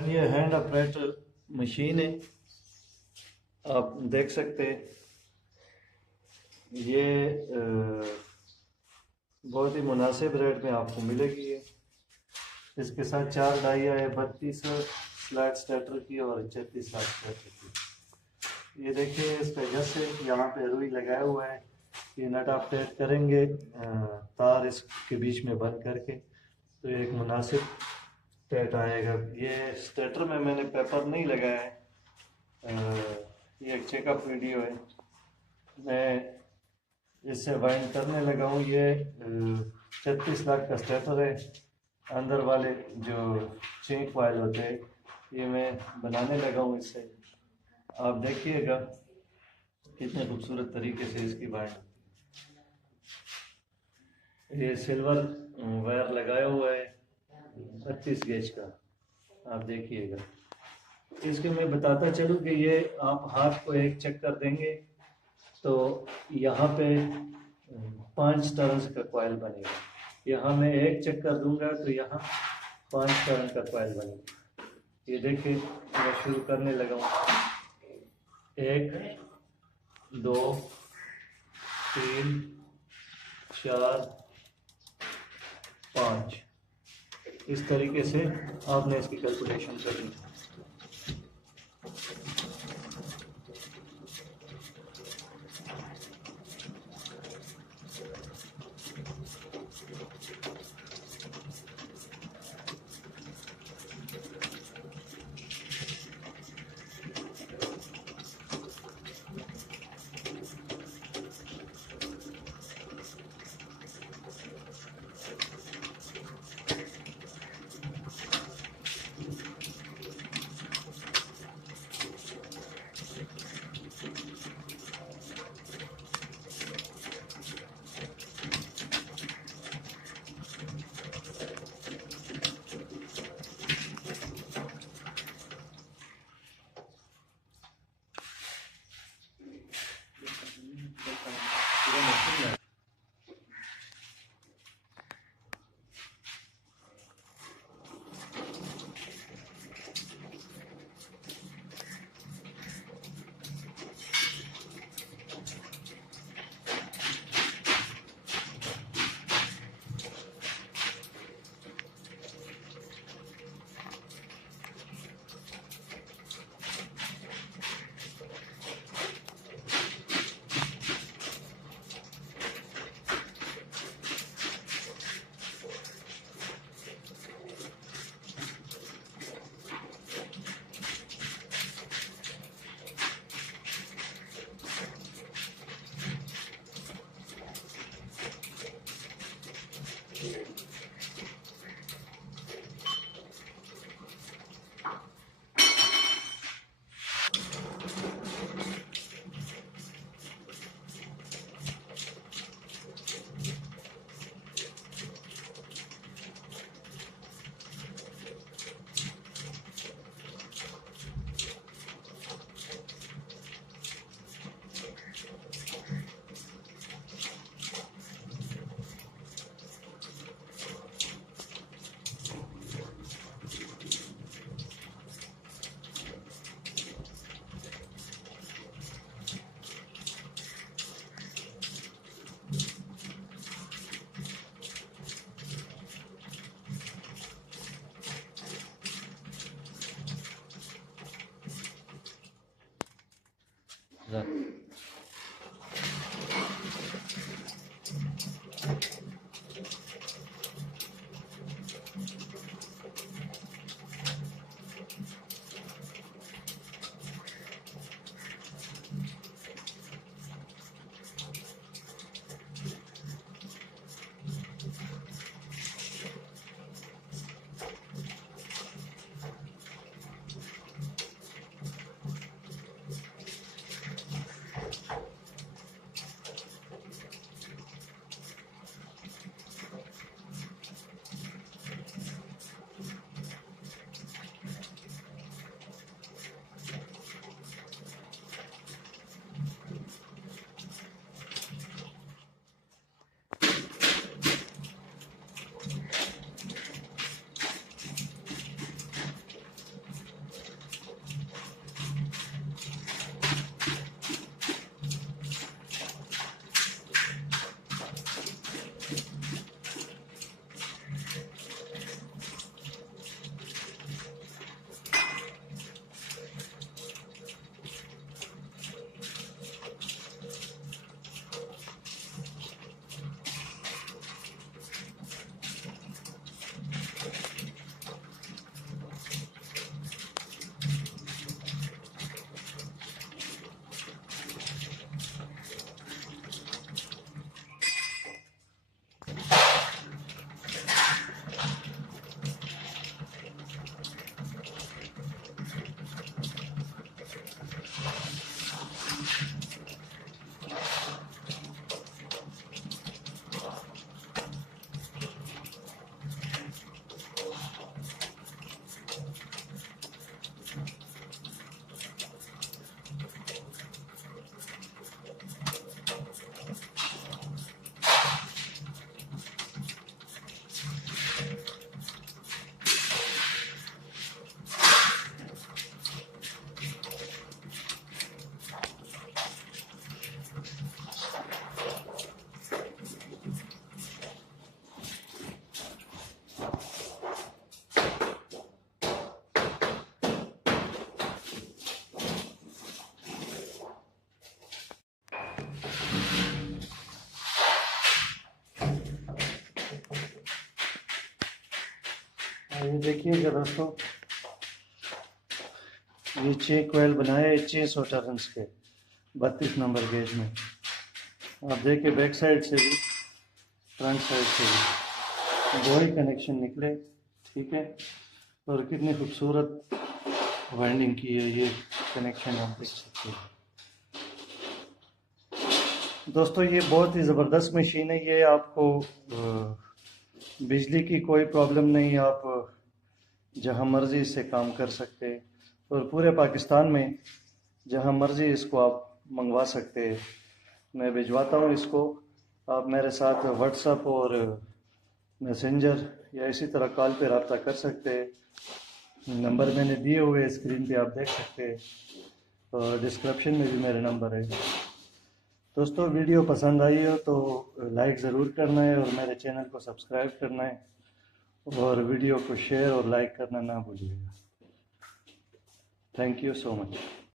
Friend ये hand operator machine है, आप देख सकते हैं। ये बहुत ही मुनासिब रेट में आपको मिलेगी। ये इसके साथ 4 डाइयाँ है, 32 स्लैट स्टार्टर की और 36 स्लैट स्टार्टर की। ये देखिए इसका जैसे यहाँ पे रुई लगाया हुआ है। ये नट आप टाइट करेंगे तार इसके बीच में बंद करके, तो एक मुनासिब टाइट आएगा। ये स्टार्टर में मैंने पेपर नहीं लगाया है। ये एक चेकअप वीडियो है, मैं इससे वाइंड करने लगा हूँ। ये 36 लाख का स्टार्टर है। अंदर वाले जो चेक वायल होते हैं ये मैं बनाने लगा हूँ इससे। आप देखिएगा कितने खूबसूरत तरीके से इसकी वाइंड। ये सिल्वर वायर लगाया हुआ है 25 गेज का, आप देखिएगा। इसके मैं बताता चलूँ कि ये आप हाथ को एक चक्कर देंगे तो यहाँ पे 5 टर्न्स का कॉइल बनेगा। यहाँ मैं एक चक्कर दूंगा तो यहाँ 5 टर्न का कॉइल बनेगा। ये देखिए मैं शुरू करने लगा हूँ। 1 2 3 4 5, इस तरीके से आपने इसकी कैलकुलेशन करनी है। ये देखिएगा दोस्तों, ये 6 कोयल बनाए 600 टर्न्स के 32 नंबर गेज में। आप देखिए बैक साइड से भी फ्रंट साइड से भी 2 ही कनेक्शन निकले, ठीक है। और कितनी खूबसूरत वाइंडिंग की है ये कनेक्शन, आप देख सकते हैं दोस्तों। ये बहुत ही ज़बरदस्त मशीन है। ये आपको बिजली की कोई प्रॉब्लम नहीं, आप जहां मर्जी इससे काम कर सकते हैं और पूरे पाकिस्तान में जहां मर्जी इसको आप मंगवा सकते हैं। मैं भिजवाता हूं इसको, आप मेरे साथ व्हाट्सएप और मैसेंजर या इसी तरह कॉल पे रब्ता कर सकते हैं। नंबर मैंने दिए हुए स्क्रीन पे, आप देख सकते हैं, और डिस्क्रिप्शन में भी मेरे नंबर है। दोस्तों वीडियो पसंद आई हो तो लाइक ज़रूर करना है और मेरे चैनल को सब्सक्राइब करना है, और वीडियो को शेयर और लाइक करना ना भूलिएगा। Thank you so much.